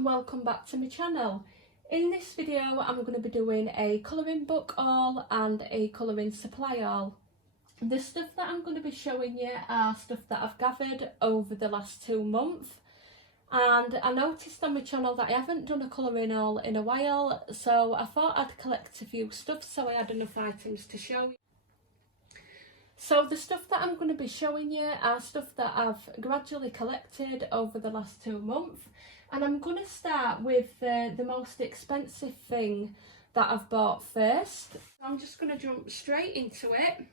and welcome back to my channel. In this video I'm going to be doing a colouring book haul and a colouring supply haul. The stuff that I'm going to be showing you are stuff that I've gathered over the last 2 months, and I noticed on my channel that I haven't done a colouring haul in a while, so I thought I'd collect a few stuff so I had enough items to show you. So the stuff that I'm going to be showing you are stuff that I've gradually collected over the last 2 months, and I'm going to start with the most expensive thing that I've bought first. I'm just going to jump straight into it.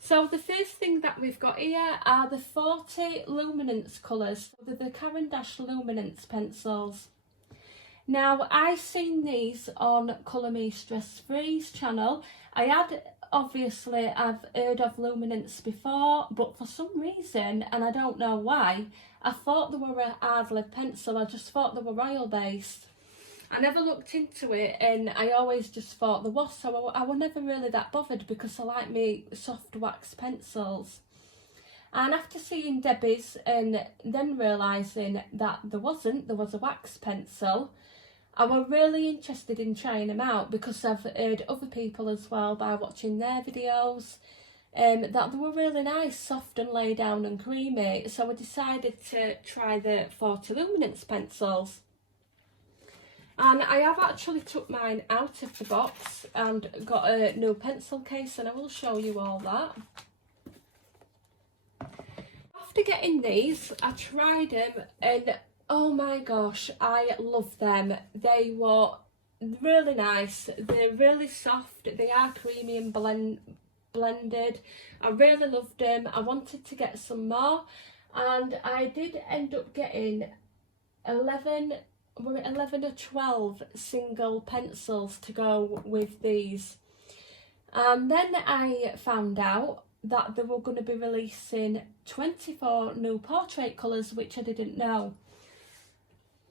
So the first thing that we've got here are the 40 Luminance colours. They're the Caran d'Ache Luminance pencils. Now, I've seen these on Colour Me Stress Free's channel. I've heard of Luminance before, but for some reason, and I don't know why, I thought they were a hard-lead pencil. I just thought they were oil-based. I never looked into it, and I always just thought there was, so I was never really that bothered because I like me soft wax pencils. And after seeing Debbie's and then realising that there was a wax pencil, I was really interested in trying them out because I've heard other people as well by watching their videos that they were really nice, soft and lay down and creamy. So I decided to try the 40 Luminance pencils. And I have actually took mine out of the box and got a new pencil case, and I will show you all that. After getting these, I tried them and oh my gosh, I love them. They were really nice, they're really soft, they are creamy and blended. I really loved them. I wanted to get some more, and I did end up getting 11 or 12 single pencils to go with these. And then I found out that they were going to be releasing 24 new portrait colours, which I didn't know.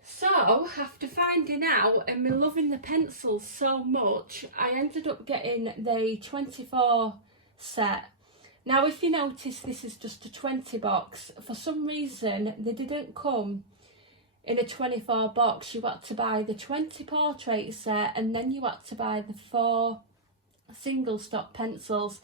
So, after finding out and me loving the pencils so much, I ended up getting the 24 set. Now, if you notice, this is just a 20 box. For some reason, they didn't come in a 24 box. You had to buy the 20 portrait set, and then you had to buy the 4 single stock pencils.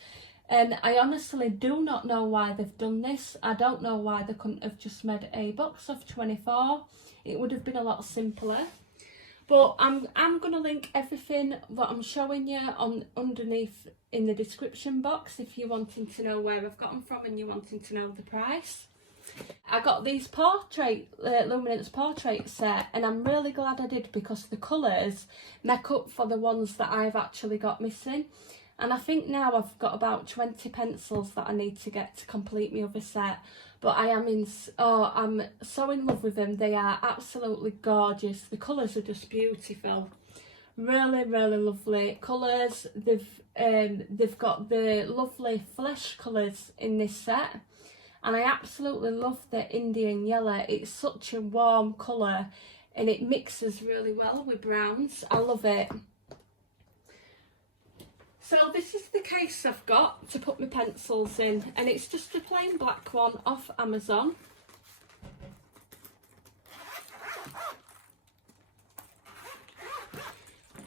And I honestly do not know why they've done this. I don't know why they couldn't have just made a box of 24. It would have been a lot simpler. But I'm going to link everything that I'm showing you on underneath in the description box if you're wanting to know where I've got them from and you're wanting to know the price. I got these Luminance portrait set, and I'm really glad I did because the colours make up for the ones that I've actually got missing. And I think now I've got about 20 pencils that I need to get to complete my other set. But I'm so in love with them. They are absolutely gorgeous. The colours are just beautiful. Really, really lovely colours. They've got the lovely flesh colours in this set. And I absolutely love the Indian yellow. It's such a warm colour and it mixes really well with browns. I love it. So this is the case I've got to put my pencils in, and it's just a plain black one off Amazon.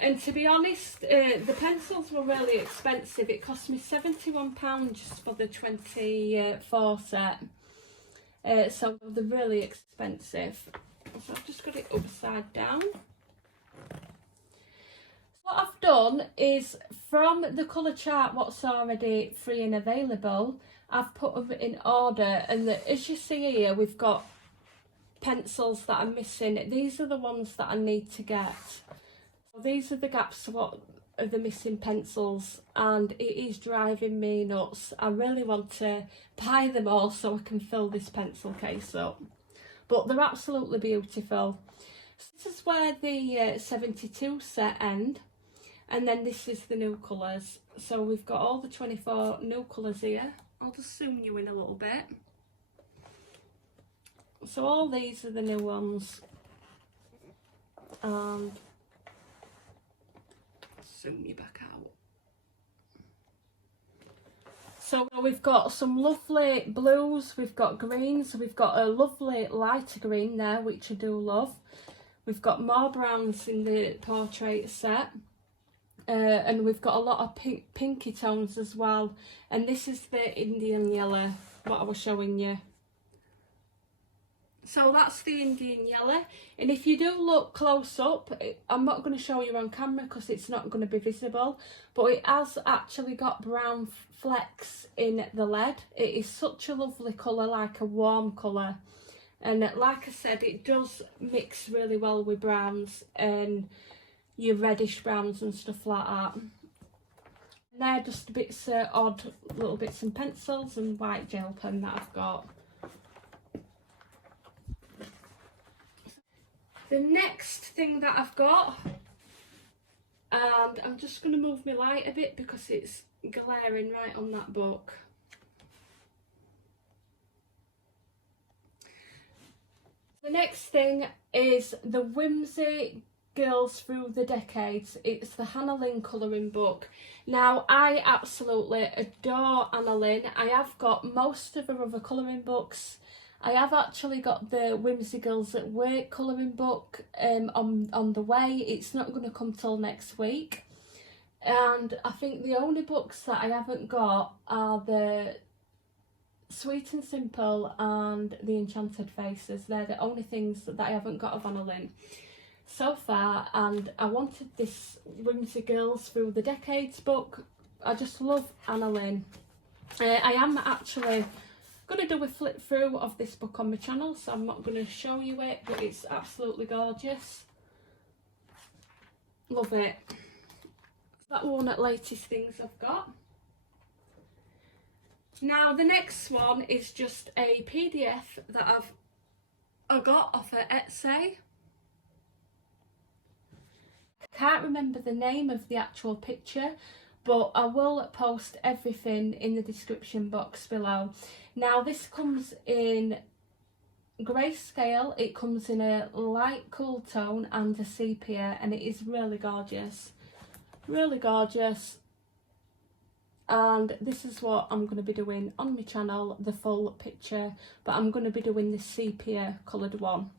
And to be honest, the pencils were really expensive. It cost me £71 just for the 24 set. So they're really expensive. So I've just got it upside down. What I've done is, from the colour chart what's already free and available, I've put them in order, and as you see here, we've got pencils that are missing. These are the ones that I need to get. These are the gaps of the missing pencils, and it is driving me nuts. I really want to buy them all so I can fill this pencil case up, but they're absolutely beautiful. So this is where the 72 set end. And then this is the new colours. So we've got all the 24 new colours here. I'll just zoom you in a little bit. So all these are the new ones. And zoom you back out. So we've got some lovely blues, we've got greens, we've got a lovely lighter green there, which I do love. We've got more browns in the portrait set. And we've got a lot of pinky tones as well. And this is the Indian yellow, what I was showing you. So that's the Indian yellow, and if you do look close up, I'm not going to show you on camera because it's not going to be visible, but it has actually got brown flecks in the lead. It is such a lovely colour, like a warm colour, and like I said, it does mix really well with browns and your reddish browns and stuff like that. And they're just bits odd little bits and pencils and white gel pen that I've got. The next thing that I've got, and I'm just going to move my light a bit because it's glaring right on that book. The next thing is the Whimsy Girls Through the Decades. It's the Hannah Lynn colouring book. Now, I absolutely adore Hannah Lynn. I have got most of her other colouring books. I have actually got the Whimsy Girls at Work colouring book on the way. It's not going to come till next week. And I think the only books that I haven't got are the Sweet and Simple and the Enchanted Faces. They're the only things that I haven't got of Hannah Lynn so far. And I wanted this Whimsy Girls Through the Decades book. I just love Hannah Lynn. I am actually going to do a flip through of this book on my channel, so I'm not going to show you it, but it's absolutely gorgeous. Love it. That one at latest things I've got. Now the next one is just a PDF that I got off of Etsy. I can't remember the name of the actual picture, but I will post everything in the description box below. Now this comes in grayscale, it comes in a light cool tone and a sepia, and it is really gorgeous. Really gorgeous. And this is what I'm going to be doing on my channel, the full picture, but I'm going to be doing the sepia coloured one.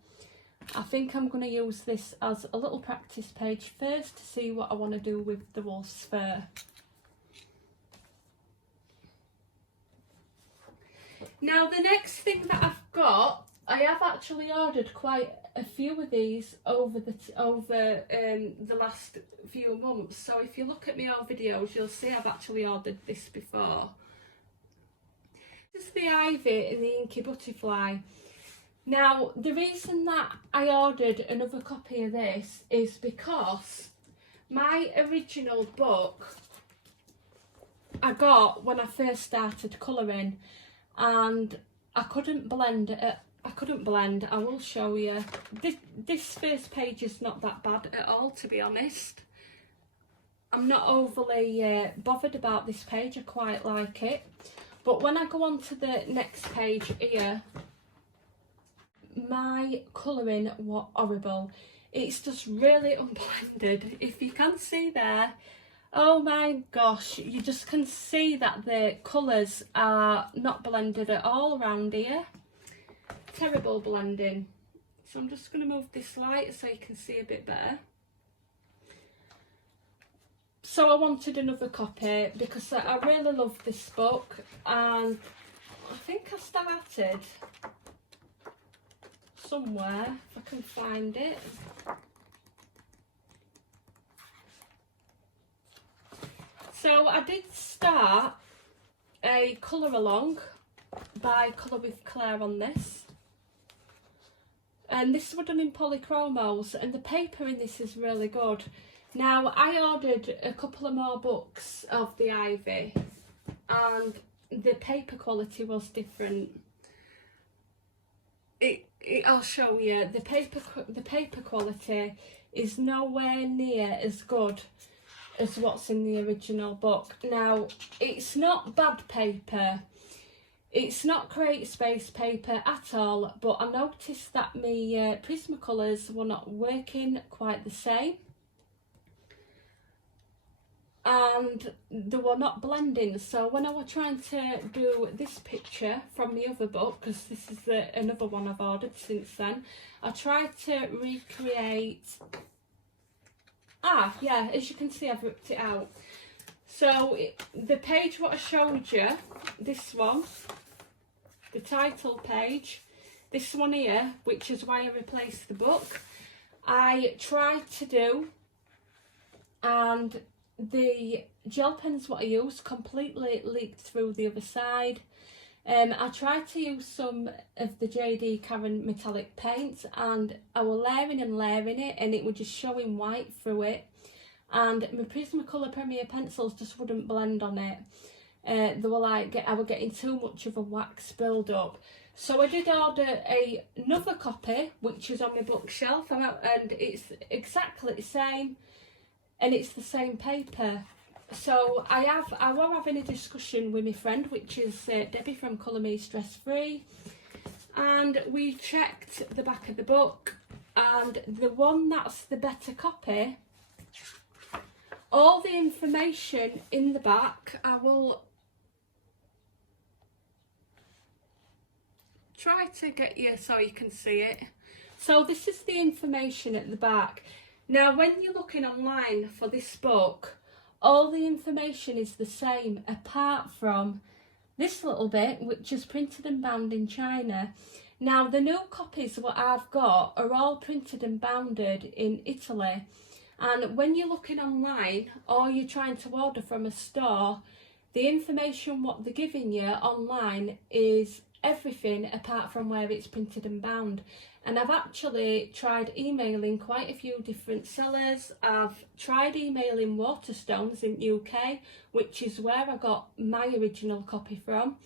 I think I'm going to use this as a little practice page first to see what I want to do with the wolf's fur. Now the next thing that I've got, I have actually ordered quite a few of these over the last few months. So if you look at my old videos, you'll see I've actually ordered this before. This is the Ivy and the Inky Butterfly. Now the reason that I ordered another copy of this is because my original book I got when I first started colouring, and I couldn't blend it. I will show you. This first page is not that bad at all, to be honest. I'm not overly bothered about this page. I quite like it. But when I go on to the next page here, my colouring was horrible. It's just really unblended. If you can see there, oh my gosh, you just can see that the colours are not blended at all around here. Terrible blending. So I'm just going to move this light so you can see a bit better. So I wanted another copy because I really love this book, and I think I started somewhere, if I can find it. So I did start a colour along by Colour with Claire on this, and this was done in polychromos, and the paper in this is really good. Now I ordered a couple of more books of the Ivy, and the paper quality was different. I'll show you. The paper quality is nowhere near as good as what's in the original book. Now it's not bad paper. It's not CreateSpace paper at all, but I noticed that my Prismacolors were not working quite the same. and they were not blending. So when I was trying to do this picture from the other book, because this is another one I've ordered since then, I tried to recreate, yeah, as you can see I've ripped it out. So the page what I showed you, this one, the title page, this one here, which is why I replaced the book, I tried to do, and the gel pens what I used completely leaked through the other side. I tried to use some of the JD Karen metallic paint, and I was layering and layering it, and it was just showing white through it, and my Prismacolor Premier pencils just wouldn't blend on it. They were like, I was getting too much of a wax build up. So I did order another copy, which is on my bookshelf, and it's exactly the same, and it's the same paper. So I was having a discussion with my friend, which is Debbie from Colour Me Stress Free, and we checked the back of the book, and the one that's the better copy, all the information in the back, I will try to get you so you can see it. So this is the information at the back. Now when you're looking online for this book, all the information is the same apart from this little bit, which is printed and bound in China. Now the new copies what I've got are all printed and bounded in Italy, and when you're looking online or you're trying to order from a store, the information what they're giving you online is everything apart from where it's printed and bound. And I've actually tried emailing quite a few different sellers. I've tried emailing Waterstones in UK, which is where I got my original copy from,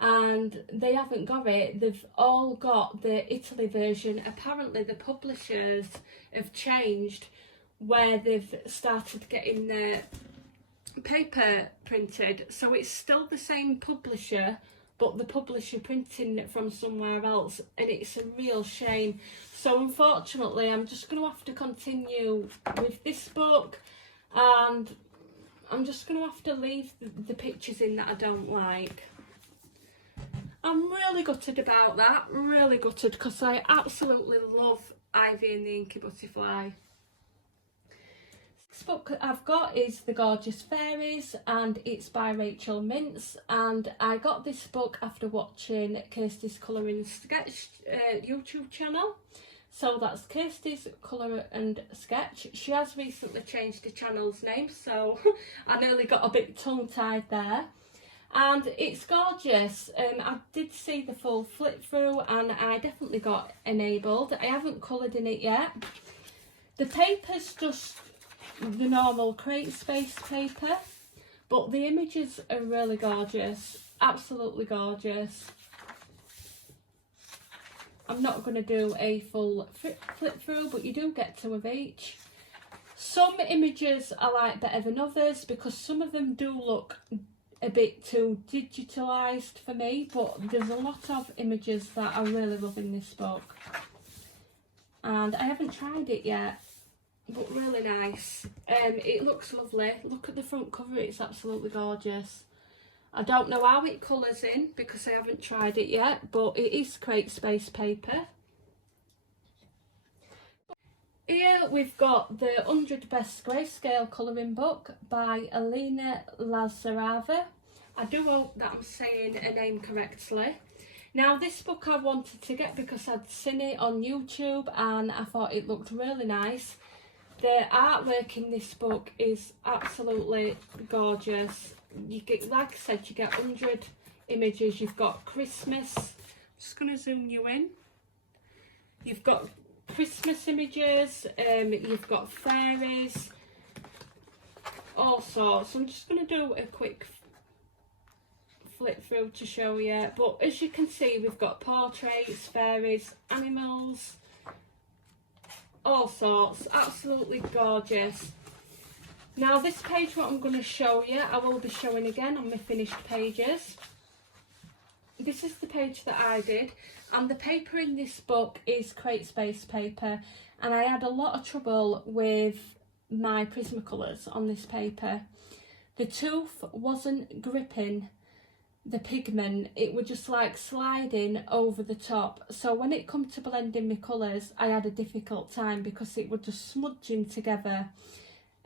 and they haven't got it. They've all got the Italy version. Apparently the publishers have changed where they've started getting their paper printed, so it's still the same publisher, but the publisher printing it from somewhere else, and it's a real shame. So unfortunately I'm just going to have to continue with this book, and I'm just going to have to leave the pictures in that I don't like. I'm really gutted about that, really gutted, because I absolutely love Ivy and the Inky Butterfly. This book I've got is The Gorgeous Fairies, and it's by Rachel Mintz, and I got this book after watching Kirsty's Colour and Sketch YouTube channel. So that's Kirsty's Colour and Sketch. She has recently changed the channel's name, so I nearly got a bit tongue-tied there. And it's gorgeous. I did see the full flip through, and I definitely got enabled. I haven't coloured in it yet. The paper's just the normal CreateSpace paper, but the images are really gorgeous, absolutely gorgeous. I'm not going to do a full flip through, but you do get two of each. Some images I like better than others because some of them do look a bit too digitalised for me, but there's a lot of images that I really love in this book, and I haven't tried it yet, but really nice. It looks lovely. Look at the front cover, it's absolutely gorgeous. I don't know how it colours in because I haven't tried it yet, but it is CreateSpace paper. Here we've got the 100 Best Grayscale Colouring Book by Alina Lazarova. I do hope that I'm saying her name correctly. Now this book I wanted to get because I'd seen it on YouTube and I thought it looked really nice. The artwork in this book is absolutely gorgeous. You get, like I said, you get 100 images. You've got Christmas. I'm just going to zoom you in. You've got Christmas images, you've got fairies, all sorts. I'm just going to do a quick flip through to show you, but as you can see we've got portraits, fairies, animals, all sorts. Absolutely gorgeous. Now this page what I'm going to show you, I will be showing again on my finished pages. This is the page that I did, and the paper in this book is CreateSpace paper, and I had a lot of trouble with my Prismacolors on this paper. the tooth wasn't gripping the pigment, it was just like sliding over the top. So when it come to blending my colours, I had a difficult time because it was just smudging together.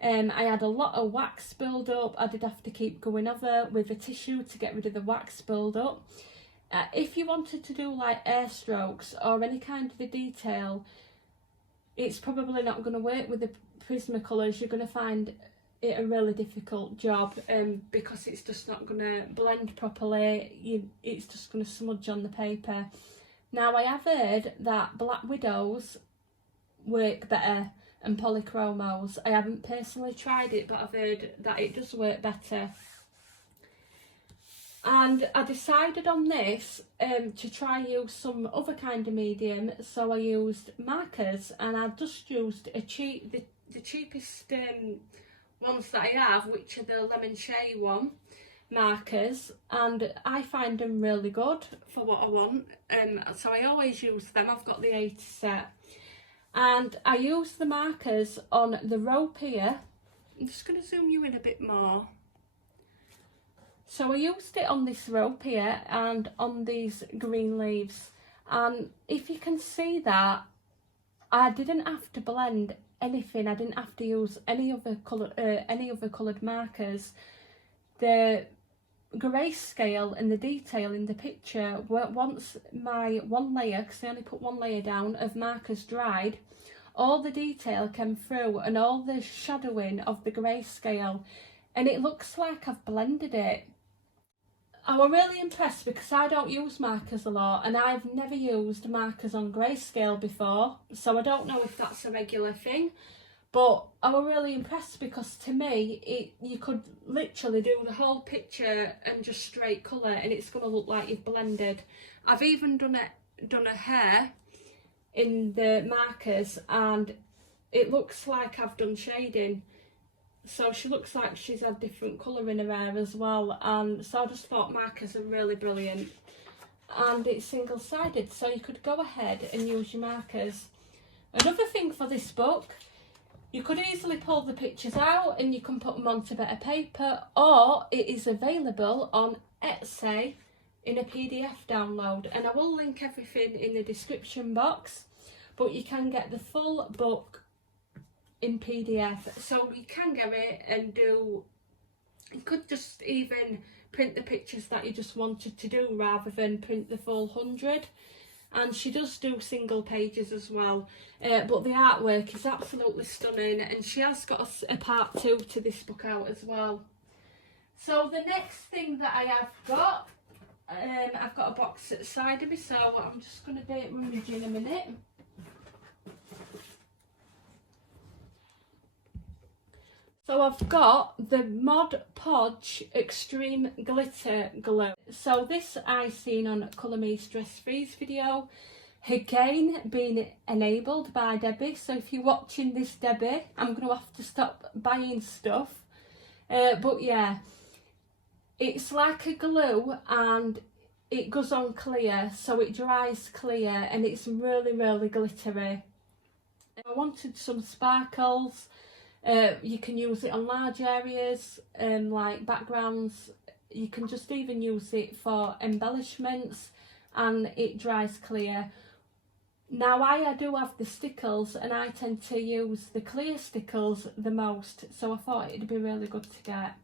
I had a lot of wax build up. I did have to keep going over with a tissue to get rid of the wax build up. If you wanted to do like air strokes or any kind of a detail, it's probably not going to work with the Prismacolors. You're going to find it a really difficult job because it's just not going to blend properly. It's just going to smudge on the paper. Now I have heard that Black Widows work better and polychromos. I haven't personally tried it, but I've heard that it does work better. And I decided on this to try use some other kind of medium, so I used markers, and I just used the cheapest ones that I have, which are the Lemon Shea one markers, and I find them really good for what I want. So I always use them. I've got the 80 set, and I use the markers on the rope here. I'm just going to zoom you in a bit more. So I used it on this rope here and on these green leaves, and if you can see that, I didn't have to blend anything. I didn't have to use any other coloured markers. The grayscale and the detail in the picture, once my one layer, because I only put one layer down of markers dried, all the detail came through and all the shadowing of the grayscale, and it looks like I've blended it. I was really impressed because I don't use markers a lot, and I've never used markers on grayscale before, so I don't know if that's a regular thing, but I was really impressed because to me you could literally do the whole picture and just straight colour and it's going to look like you've blended. I've even done a hair in the markers and it looks like I've done shading. So she looks like she's had different colour in her hair as well, and so I just thought markers are really brilliant. And it's single-sided, so you could go ahead and use your markers. Another thing for this book, you could easily pull the pictures out and you can put them onto better paper, or it is available on Etsy in a PDF download, and I will link everything in the description box, but you can get the full book in PDF, so you can get it and you could just even print the pictures that you just wanted to do rather than print the full 100. And she does do single pages as well, but the artwork is absolutely stunning, and she has got a part 2 to this book out as well. So the next thing that I have got, I've got a box at the side of me, so I'm just going to be rummaging in a minute. So I've got the Mod Podge Extreme Glitter Glue. So this I seen on Colour Me Stress Free's video, again being enabled by Debbie. So if you're watching this, Debbie, I'm going to have to stop buying stuff. But yeah, it's like a glue and it goes on clear, so it dries clear and it's really, really glittery. I wanted some sparkles. You can use it on large areas, like backgrounds. You can just even use it for embellishments, and it dries clear. Now I do have the stickles, and I tend to use the clear stickles the most, so I thought it'd be really good to get.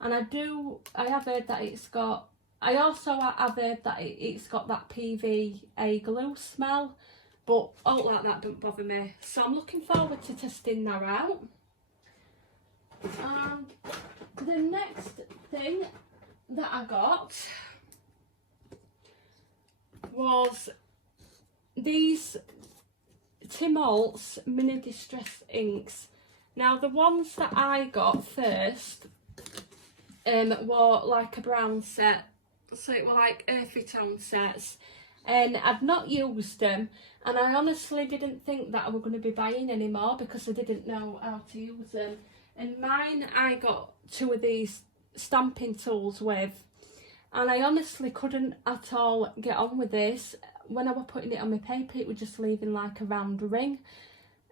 And I have heard that it's got, I also have heard that it's got that PVA glue smell, but all like that don't bother me. So I'm looking forward to testing that out. And the next thing that I got was these Tim Holtz Mini Distress Inks. Now the ones that I got first were like a brown set, so it were like earthy tone sets, and I'd not used them, and I honestly didn't think that I was going to be buying any more because I didn't know how to use them. And mine, I got 2 of these stamping tools with, and I honestly couldn't at all get on with this. When I was putting it on my paper, it was just leaving like a round ring,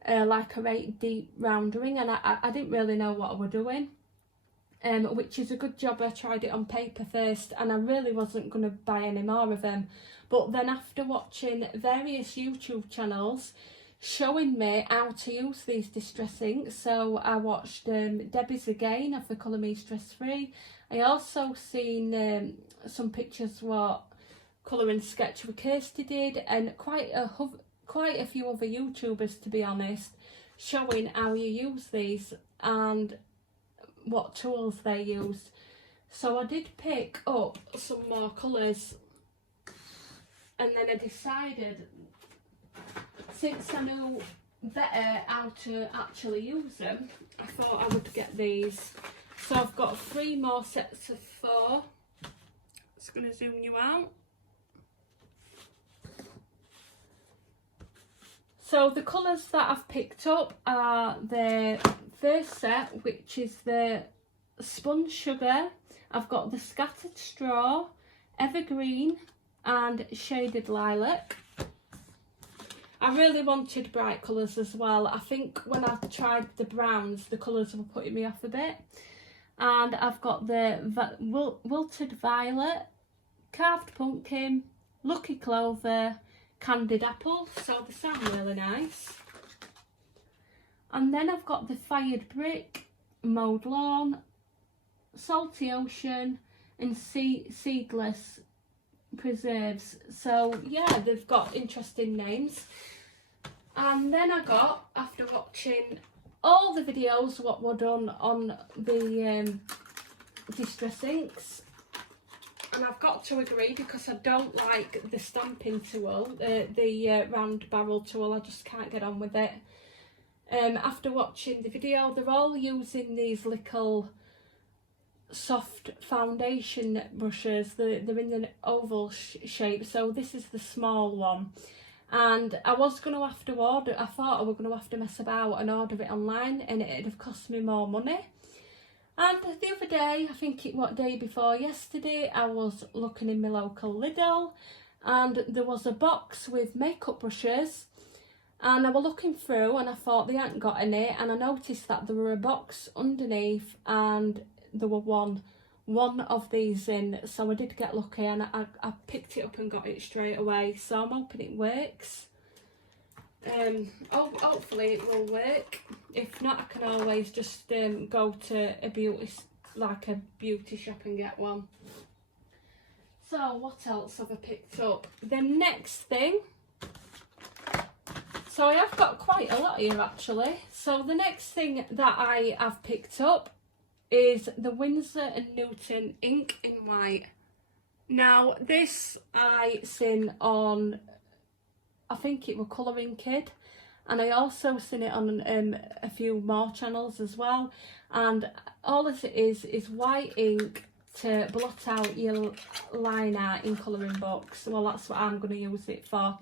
like a right deep round ring, and I didn't really know what I was doing. which is a good job I tried it on paper first, and I really wasn't going to buy any more of them. But then after watching various YouTube channels showing me how to use these distress inks, so I watched Debbie's again of the Colour Me Stress Free. I also seen some pictures what Colour and Sketch with Kirsty did, and quite a few other YouTubers, to be honest, showing how you use these and what tools they used. So I did pick up some more colours, and then I decided, since I knew better how to actually use them, I thought I would get these. So I've got 3 more sets of 4. Just going to zoom you out. So the colours that I've picked up are the first set, which is the Spun Sugar. I've got the Scattered Straw, Evergreen and Shaded Lilac. I really wanted bright colours as well. I think when I tried the browns, the colours were putting me off a bit. And I've got the Wilted Violet, Carved Pumpkin, Lucky Clover, Candied Apple, so they sound really nice. And then I've got the Fired Brick, Mowed Lawn, Salty Ocean and Seedless Preserves. So yeah, they've got interesting names. And then I got, after watching all the videos what were done on the distress inks, and I've got to agree, because I don't like the stamping tool, the round barrel tool. I just can't get on with it. After watching the video, they're all using these little soft foundation brushes. They're in an oval shape, so this is the small one. And I was going to have to order, I thought I was going to have to mess about and order it online, and it'd have cost me more money. And the other day, I think what day before yesterday, I was looking in my local Lidl, and there was a box with makeup brushes, and I was looking through and I thought they hadn't got any, and I noticed that there were a box underneath and there were one of these in, so I did get lucky, and I picked it up and got it straight away. So I'm hoping it works. Hopefully it will work. If not, I can always just go to a beauty shop and get one. So what else have I picked up? The next thing, so I have got quite a lot here actually. So the next thing that I have picked up is the Winsor & Newton ink in white. Now this I seen on, I think it was Colouring Kid, and I also seen it on a few more channels as well. And all it is white ink to blot out your line art in colouring books. Well, that's what I'm going to use it for.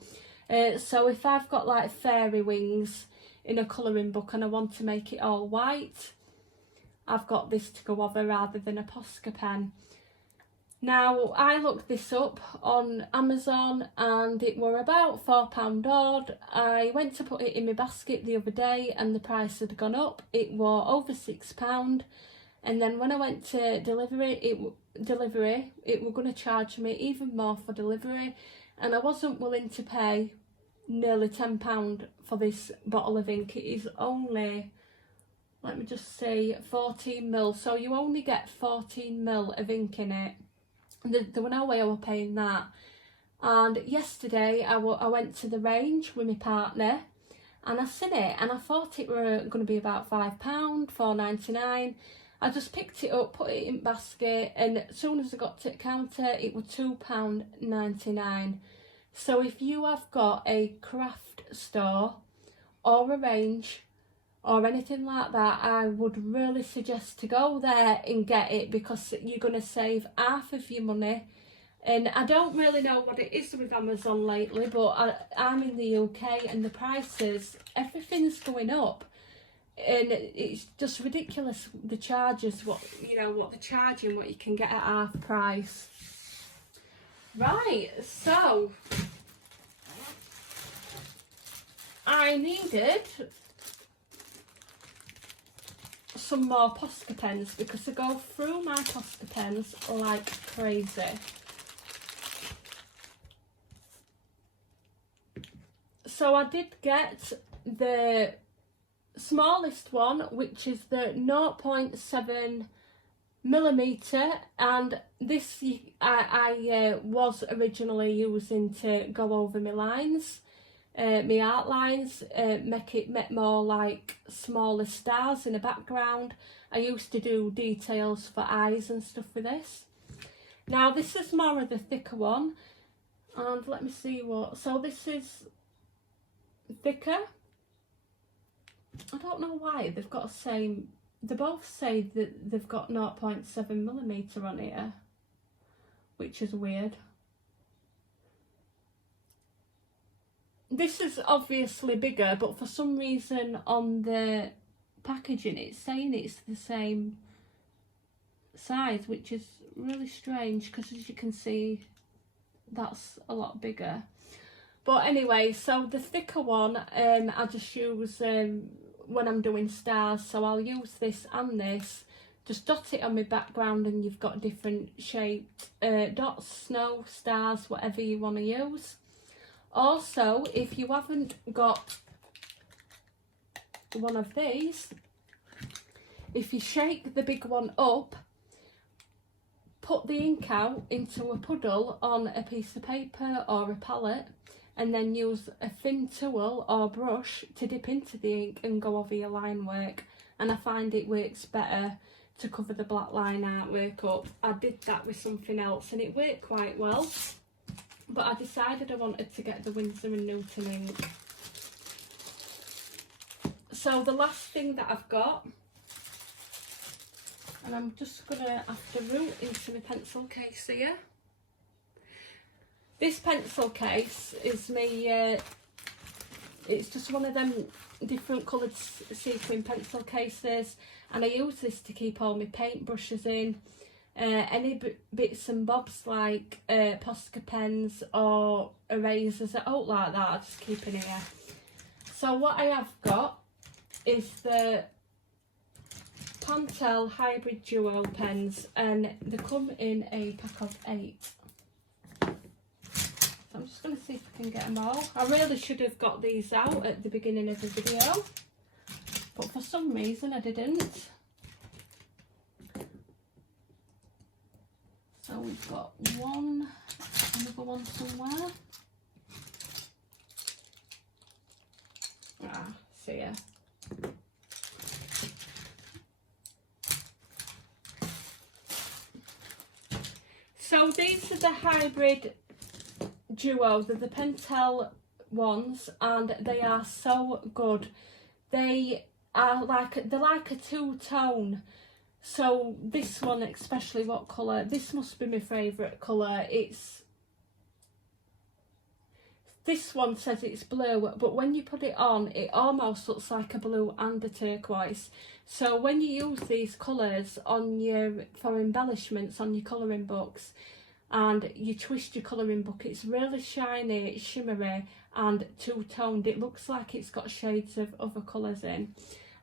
So if I've got like fairy wings in a colouring book and I want to make it all white, I've got this to go over rather than a Posca pen. Now, I looked this up on Amazon and it were about £4 odd. I went to put it in my basket the other day and the price had gone up. It were over £6. And then when I went to delivery, it were going to charge me even more for delivery. And I wasn't willing to pay nearly £10 for this bottle of ink. It is only, let me just say, 14ml. So you only get 14ml of ink in it. There were no way I was paying that. And yesterday I went to the range with my partner and I seen it and I thought it were going to be about £5, £4.99. I just picked it up, put it in basket, and as soon as I got to the counter it was £2.99. So if you have got a craft store or a range or anything like that, I would really suggest to go there and get it, because you're going to save half of your money. And I don't really know what it is with Amazon lately, but I'm in the UK and the prices, everything's going up. And it's just ridiculous, the charges, what they're charging, what you can get at half price. Right, so I needed some more Posca pens because I go through my Posca pens like crazy. So I did get the smallest one, which is the 0.7 millimeter, and this I was originally using to go over my lines, my art lines, make more like smaller stars in the background. I used to do details for eyes and stuff with this. Now this is more of the thicker one, and let me see what, so this is thicker. I don't know why they've got the same, they both say that they've got 0.7 millimeter on here, which is weird. This is obviously bigger, but for some reason on the packaging it's saying it's the same size, which is really strange because as you can see that's a lot bigger. But anyway, so the thicker one I just use when I'm doing stars, so I'll use this and this, just dot it on my background and you've got different shaped dots, snow, stars, whatever you want to use. Also, if you haven't got one of these, if you shake the big one up, put the ink out into a puddle on a piece of paper or a palette, and then use a thin tool or brush to dip into the ink and go over your line work. And I find it works better to cover the black line artwork up. I did that with something else and it worked quite well, but I decided I wanted to get the Winsor & Newton ink. So the last thing that I've got, and I'm just gonna have to root into my pencil case here. This pencil case is me, it's just one of them different coloured sequin pencil cases, and I use this to keep all my paint brushes in, any bits and bobs like Posca pens or erasers out like that, I just keep in here. So what I have got is the Pentel Hybrid Duo pens, and they come in a pack of 8. I'm just going to see if I can get them all. I really should have got these out at the beginning of the video, but for some reason I didn't. So we've got one, another one somewhere. Ah, see ya. So these are the Hybrid Duo, they're the Pentel ones, and they are so good. They're like a two-tone. So this one especially, what colour? This must be my favourite colour. This one says it's blue, but when you put it on, it almost looks like a blue and a turquoise. So when you use these colours on for embellishments on your colouring books, and you twist your colouring book, it's really shiny, it's shimmery and two-toned. It looks like it's got shades of other colours in,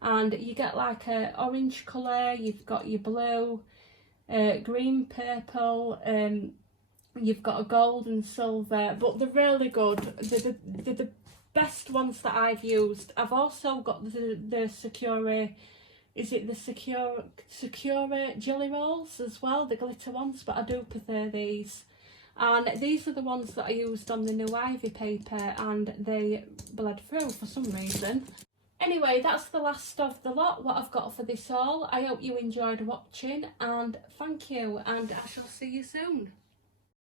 and you get like a orange colour, you've got your blue, green, purple, you've got a gold and silver, but they're really good. They're the best ones that I've used. I've also got the Sakura, is it the Sakura Jelly Rolls as well, the glitter ones, but I do prefer these. And these are the ones that I used on the new Ivy paper, and they bled through for some reason. Anyway, that's the last of the lot, what I've got for this haul. I hope you enjoyed watching, and thank you, and I shall see you soon.